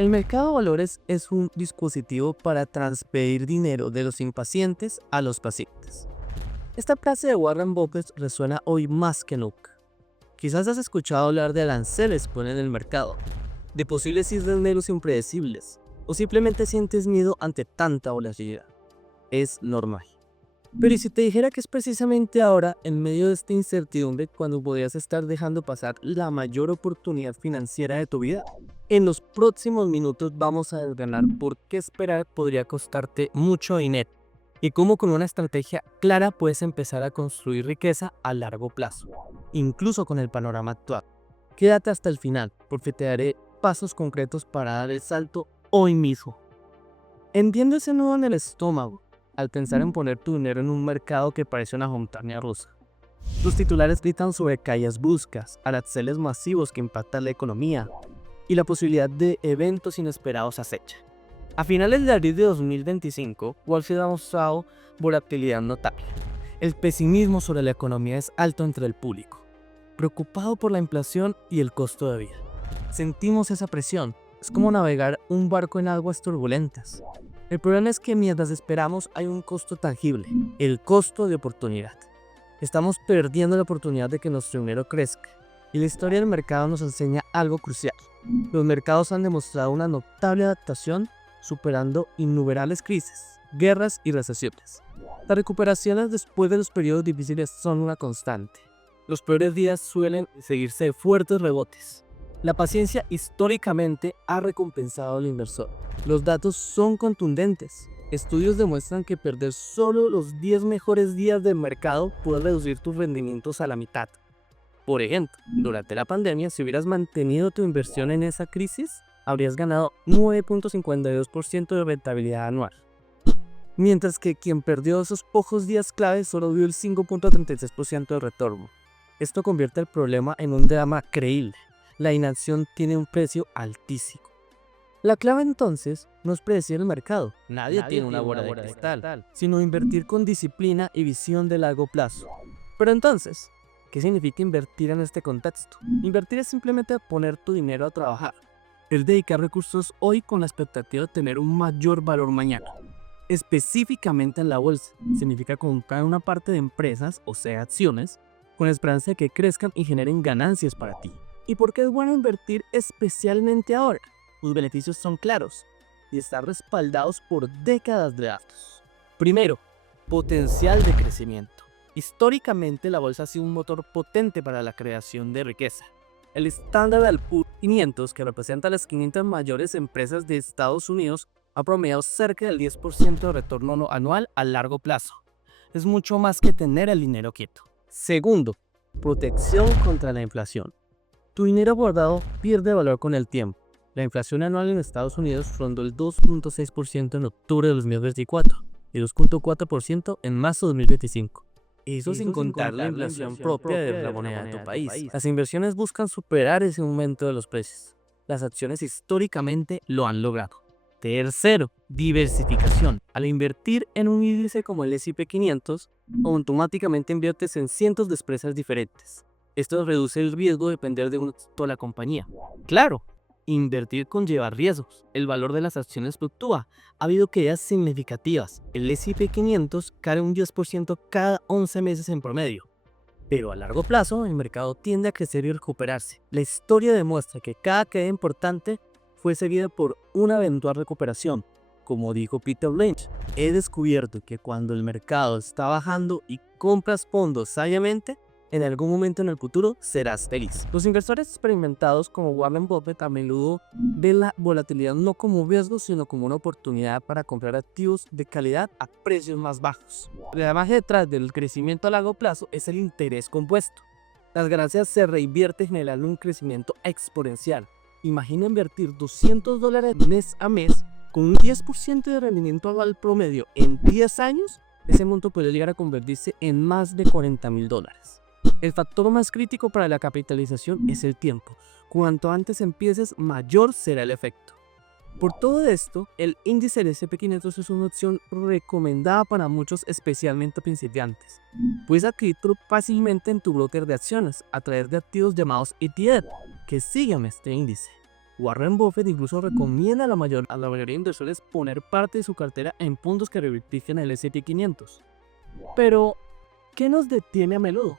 El mercado de valores es un dispositivo para transferir dinero de los impacientes a los pacientes. Esta frase de Warren Buffett resuena hoy más que nunca. Quizás has escuchado hablar de aranceles que ponen en el mercado, de posibles islas negros impredecibles, o simplemente sientes miedo ante tanta volatilidad. Es normal. Pero ¿y si te dijera que es precisamente ahora, en medio de esta incertidumbre, cuando podrías estar dejando pasar la mayor oportunidad financiera de tu vida? En los próximos minutos vamos a desgranar por qué esperar podría costarte mucho dinero y cómo con una estrategia clara puedes empezar a construir riqueza a largo plazo, incluso con el panorama actual. Quédate hasta el final, porque te daré pasos concretos para dar el salto hoy mismo. Entiendo ese nudo en el estómago al pensar en poner tu dinero en un mercado que parece una montaña rusa. Los titulares gritan sobre caídas bruscas, aranceles masivos que impactan la economía y la posibilidad de eventos inesperados acecha. A finales de abril de 2025, Wall Street ha mostrado volatilidad notable. El pesimismo sobre la economía es alto entre el público, preocupado por la inflación y el costo de vida. Sentimos esa presión. Es como navegar un barco en aguas turbulentas. El problema es que mientras esperamos hay un costo tangible, el costo de oportunidad. Estamos perdiendo la oportunidad de que nuestro dinero crezca. Y la historia del mercado nos enseña algo crucial. Los mercados han demostrado una notable adaptación, superando innumerables crisis, guerras y recesiones. Las recuperaciones después de los periodos difíciles son una constante. Los peores días suelen seguirse de fuertes rebotes. La paciencia históricamente ha recompensado al inversor. Los datos son contundentes. Estudios demuestran que perder solo los 10 mejores días del mercado puede reducir tus rendimientos a la mitad. Por ejemplo, durante la pandemia, si hubieras mantenido tu inversión en esa crisis, habrías ganado 9.52% de rentabilidad anual. Mientras que quien perdió esos pocos días clave solo vio el 5.36% de retorno. Esto convierte el problema en un drama creíble. La inacción tiene un precio altísimo. La clave entonces no es predecir el mercado, nadie tiene una bola de cristal, sino invertir con disciplina y visión de largo plazo. Pero entonces, ¿qué significa invertir en este contexto? Invertir es simplemente poner tu dinero a trabajar. Es dedicar recursos hoy con la expectativa de tener un mayor valor mañana. Específicamente en la bolsa, significa comprar una parte de empresas, o sea acciones, con la esperanza de que crezcan y generen ganancias para ti. ¿Y por qué es bueno invertir especialmente ahora? Los beneficios son claros y están respaldados por décadas de datos. Primero, potencial de crecimiento. Históricamente la bolsa ha sido un motor potente para la creación de riqueza. El Standard & Poor's 500, que representa las 500 mayores empresas de Estados Unidos, ha promediado cerca del 10% de retorno anual a largo plazo. Es mucho más que tener el dinero quieto. Segundo, protección contra la inflación. Tu dinero guardado pierde valor con el tiempo. La inflación anual en Estados Unidos rondó el 2.6% en octubre de 2024 y 2.4% en marzo de 2025. Eso sin contar la inflación propia de la moneda de tu país. Las inversiones buscan superar ese aumento de los precios. Las acciones históricamente lo han logrado. Tercero, diversificación. Al invertir en un índice como el S&P 500, automáticamente inviertes en cientos de empresas diferentes. Esto reduce el riesgo de depender de una sola compañía. Claro, invertir conlleva riesgos. El valor de las acciones fluctúa. Ha habido caídas significativas. El S&P 500 cae un 10% cada 11 meses en promedio. Pero a largo plazo, el mercado tiende a crecer y recuperarse. La historia demuestra que cada caída importante fue seguida por una eventual recuperación. Como dijo Peter Lynch, he descubierto que cuando el mercado está bajando y compras fondos sabiamente, en algún momento en el futuro serás feliz. Los inversores experimentados como Warren Buffett a menudo ven la volatilidad no como un riesgo, sino como una oportunidad para comprar activos de calidad a precios más bajos. La magia detrás del crecimiento a largo plazo es el interés compuesto. Las ganancias se reinvierten generando un crecimiento exponencial. Imagina invertir $200 mes a mes con un 10% de rendimiento anual promedio en 10 años. Ese monto puede llegar a convertirse en más de $40.000. El factor más crítico para la capitalización es el tiempo. Cuanto antes empieces, mayor será el efecto. Por todo esto, el índice del S&P 500 es una opción recomendada para muchos, especialmente principiantes. Puedes adquirirlo fácilmente en tu broker de acciones a través de activos llamados ETF, que siguen este índice. Warren Buffett incluso recomienda a la mayoría de inversores poner parte de su cartera en fondos que repliquen el S&P 500. Pero, ¿qué nos detiene a menudo?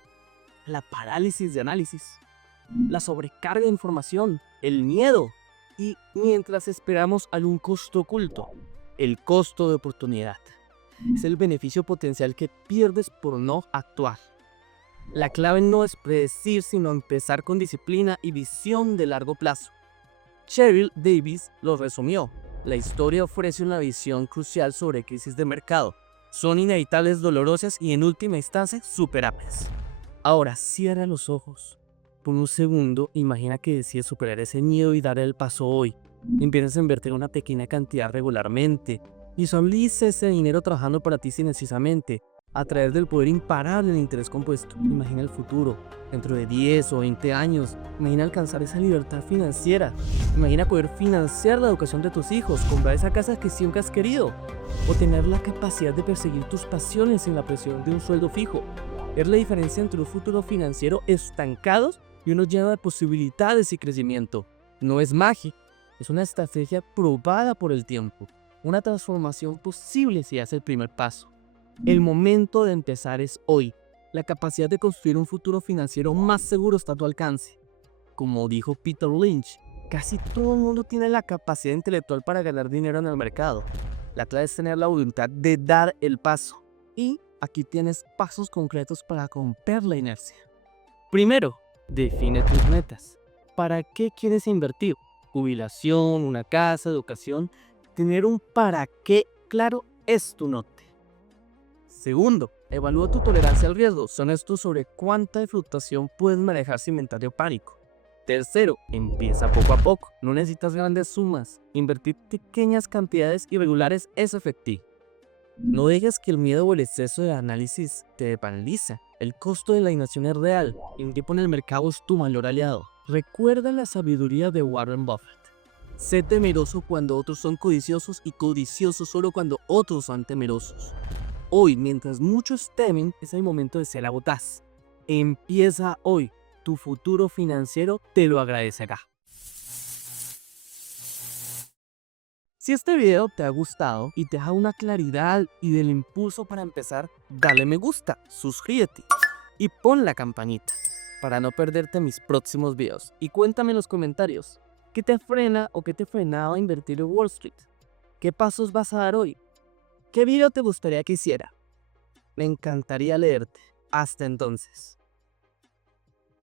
La parálisis de análisis, la sobrecarga de información, el miedo y mientras esperamos algún costo oculto, el costo de oportunidad. Es el beneficio potencial que pierdes por no actuar. La clave no es predecir, sino empezar con disciplina y visión de largo plazo. Cheryl Davis lo resumió. La historia ofrece una visión crucial sobre crisis de mercado. Son inevitables, dolorosas y en última instancia superables. Ahora cierra los ojos. Por un segundo, imagina que decides superar ese miedo y dar el paso hoy. Empiezas a invertir una pequeña cantidad regularmente. Visualiza ese dinero trabajando para ti silenciosamente, a través del poder imparable del interés compuesto. Imagina el futuro, dentro de 10 o 20 años. Imagina alcanzar esa libertad financiera. Imagina poder financiar la educación de tus hijos, comprar esa casa que siempre has querido, o tener la capacidad de perseguir tus pasiones sin la presión de un sueldo fijo. Es la diferencia entre un futuro financiero estancado y uno lleno de posibilidades y crecimiento. No es magia, es una estrategia probada por el tiempo. Una transformación posible si hace el primer paso. El momento de empezar es hoy. La capacidad de construir un futuro financiero más seguro está a tu alcance. Como dijo Peter Lynch, casi todo el mundo tiene la capacidad intelectual para ganar dinero en el mercado. La clave es tener la voluntad de dar el paso. Y aquí tienes pasos concretos para romper la inercia. Primero, define tus metas. ¿Para qué quieres invertir? Jubilación, una casa, educación. Tener un para qué claro es tu norte. Segundo, evalúa tu tolerancia al riesgo. Son estos sobre cuánta fluctuación puedes manejar sin inventario pánico. Tercero, empieza poco a poco. No necesitas grandes sumas. Invertir pequeñas cantidades irregulares es efectivo. No dejes que el miedo o el exceso de análisis te paralice. El costo de la inacción es real. El tiempo en el mercado es tu mayor aliado. Recuerda la sabiduría de Warren Buffett. Sé temeroso cuando otros son codiciosos y codicioso solo cuando otros son temerosos. Hoy, mientras muchos temen, es el momento de ser audaz. Empieza hoy. Tu futuro financiero te lo agradecerá. Si este video te ha gustado y te da una claridad y del impulso para empezar, dale me gusta, suscríbete y pon la campanita para no perderte mis próximos videos. Y cuéntame en los comentarios, ¿qué te frena o qué te frenaba a invertir en Wall Street? ¿Qué pasos vas a dar hoy? ¿Qué video te gustaría que hiciera? Me encantaría leerte. Hasta entonces.